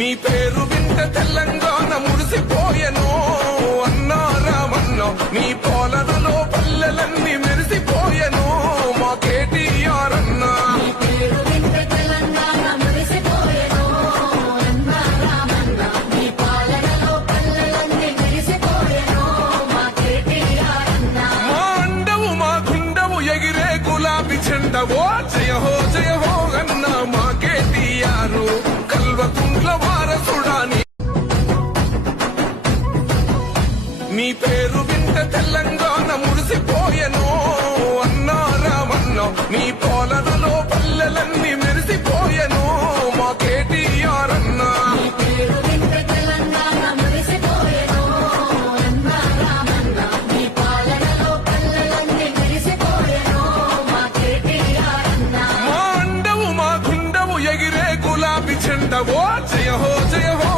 నీ పేరు వింటే తెలంగాణ మురిసిపోయెను అన్నా రామన్న నీ పాలనలో పల్లెలన్నీ మెరిసిపోయెను మా కేటీఆర్ అన్నా చెండవో జయ హో అన్న మా కేటీఆర్ కల్వకుంట్ల వారసుడాని నీ పేరు వింటే తెలంగాణ మురిసిపోయెను అన్నా రామన్న నీ పాలనలో పల్లెలన్నీ మెరిసిపోయెను మా కేటీఆర్ అన్నా చెండవో జయ హో